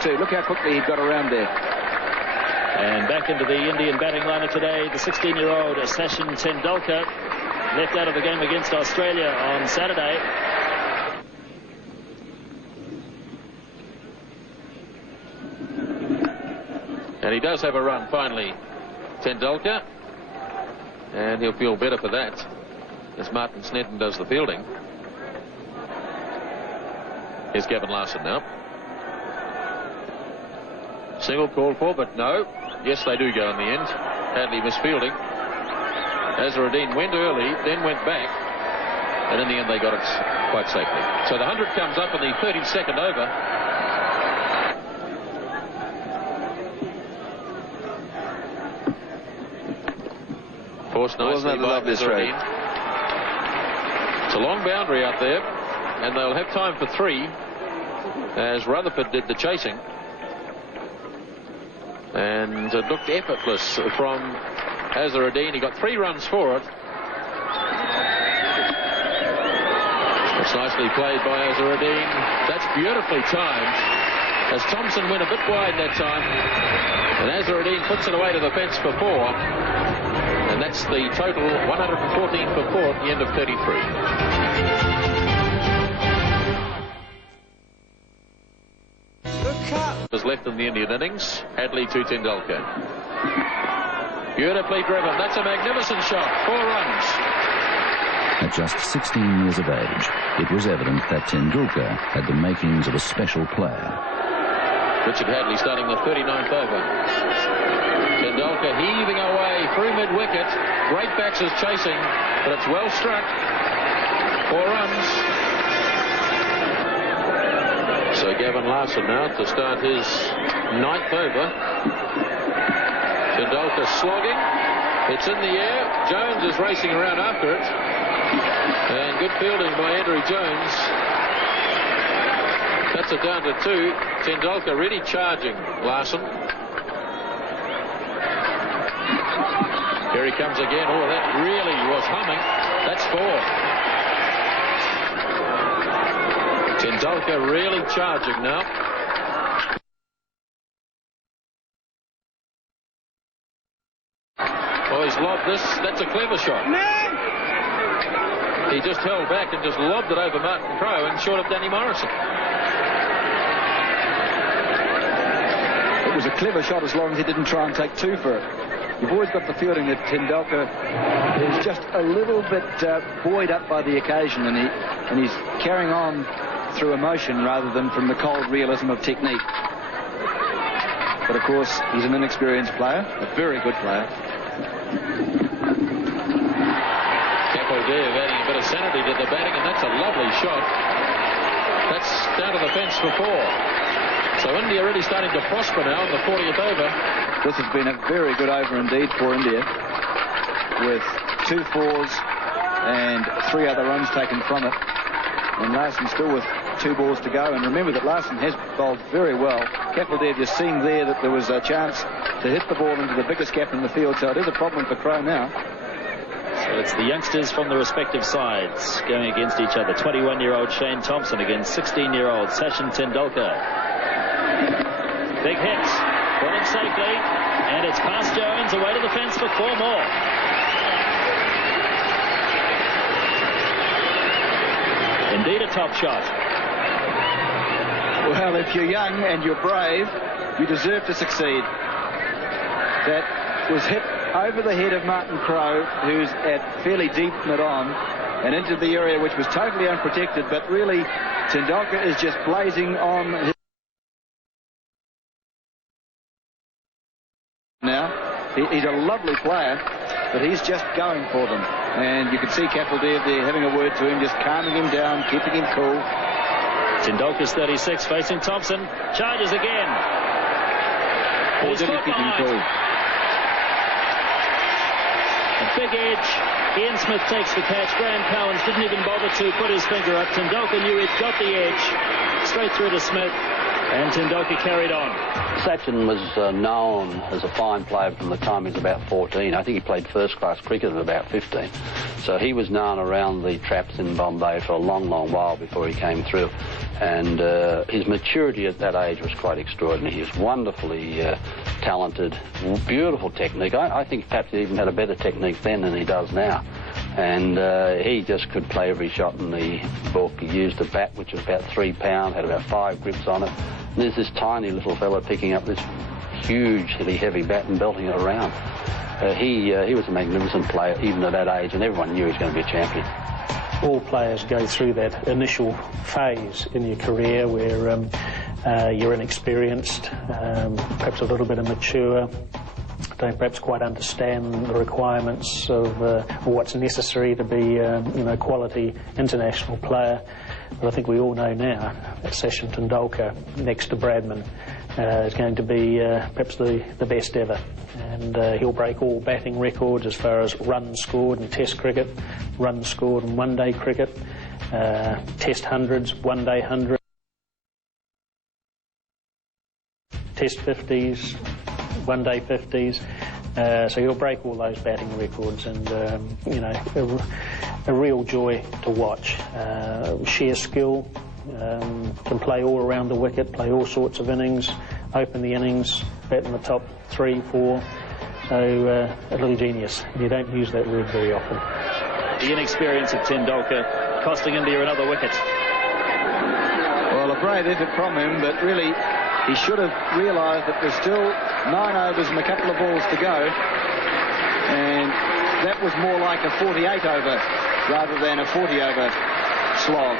Too. Look how quickly he got around there. And back into the Indian batting lineup today, the 16-year-old Sachin Tendulkar, left out of the game against Australia on Saturday. And he does have a run finally, Tendulkar, and he'll feel better for that as Martin Snedden does the fielding. Here's Gavin Larson now. Single called for, but no. Yes, they do go in the end. Hadley misfielding. Azharuddin went early, then went back, and in the end they got it quite safely. So the 100 comes up in the 32nd over. Forced nicely by Azharuddin. It's a long boundary out there, and they'll have time for 3, as Rutherford did the chasing. And it looked effortless from Azharuddin. He got 3 runs for it. It's nicely played by Azharuddin. That's beautifully timed, as Thompson went a bit wide that time. And Azharuddin puts it away to the fence for 4. And that's the total, 114 for 4 at the end of 33. Is left in the Indian innings. Hadley to Tendulkar. Beautifully driven. That's a magnificent shot. 4 runs. At just 16 years of age, it was evident that Tendulkar had the makings of a special player. Richard Hadley starting the 39th over. Tendulkar heaving away through mid-wicket. Great backs is chasing, but it's well struck. 4 runs. So Gavin Larson now to start his 9th over. Tendulkar slogging. It's in the air. Jones is racing around after it. And good fielding by Andrew Jones. That's it down to 2. Tendulkar really charging Larson. Here he comes again. Oh, that really was humming. That's 4. Tendulkar really charging now. Oh, he's lobbed this. That's a clever shot. He just held back and just lobbed it over Martin Crowe and short of Danny Morrison. It was a clever shot as long as he didn't try and take 2 for it. You've always got the feeling that Tendulkar is just a little bit buoyed up by the occasion, and he's carrying on through emotion rather than from the cold realism of technique. But of course, he's an inexperienced player, a very good player. Kapildev adding a bit of sanity to the batting, and that's a lovely shot. That's down to the fence for 4. So India really starting to prosper now in the 40th over. This has been a very good over indeed for India, with 2 4s and 3 other runs taken from it. And Larson still with 2 balls to go. And remember that Larson has bowled very well. Kapildev just seeing there that there was a chance to hit the ball into the biggest gap in the field. So it is a problem for Crowe now. So it's the youngsters from the respective sides going against each other. 21-year-old Shane Thompson against 16-year-old Sachin Tendulkar. Big hits. Brought him safely. And it's past Jones, away to the fence for 4 more. Indeed a top shot. Well, if you're young and you're brave, you deserve to succeed. That was hit over the head of Martin Crowe, who's at fairly deep mid-on, and into the area which was totally unprotected, but really Tendulkar is just blazing on his... Now, he's a lovely player, but he's just going for them. And you can see Kapildev there having a word to him, just calming him down, keeping him cool. Tendulkar's 36, facing Thompson. Charges again. Or did he keep him cool? A big edge. Ian Smith takes the catch. Graham Cowans didn't even bother to put his finger up. Tendulkar knew he'd got the edge. Straight through to Smith. And Tendulkar carried on. Sachin was known as a fine player from the time he was about 14. I think he played first-class cricket at about 15. So he was known around the traps in Bombay for a long, long while before he came through. And his maturity at that age was quite extraordinary. He was wonderfully talented, beautiful technique. I think perhaps he even had a better technique then than he does now. And he just could play every shot in the book. He used a bat which was about 3 pounds, had about 5 grips on it. And there's this tiny little fella picking up this hugely heavy bat and belting it around. He was a magnificent player even at that age, and everyone knew he was going to be a champion. All players go through that initial phase in your career where you're inexperienced, perhaps a little bit immature, don't perhaps quite understand the requirements of what's necessary to be a quality international player. But I think we all know now that Sachin Tendulkar, next to Bradman, is going to be perhaps the best ever. And he'll break all batting records as far as runs scored in Test cricket, runs scored in one-day cricket, Test hundreds, one-day hundreds, Test 50s, one-day 50s. So he'll break all those batting records, and a real joy to watch. Sheer skill, can play all around the wicket, play all sorts of innings, open the innings, bat in the top 3, 4. So a little genius. You don't use that word very often. The inexperience of Tendulkar costing India another wicket. Well, a brave effort from him, but really he should have realised that there's still 9 overs and a couple of balls to go, and that was more like a 48 over rather than a 40 over slog.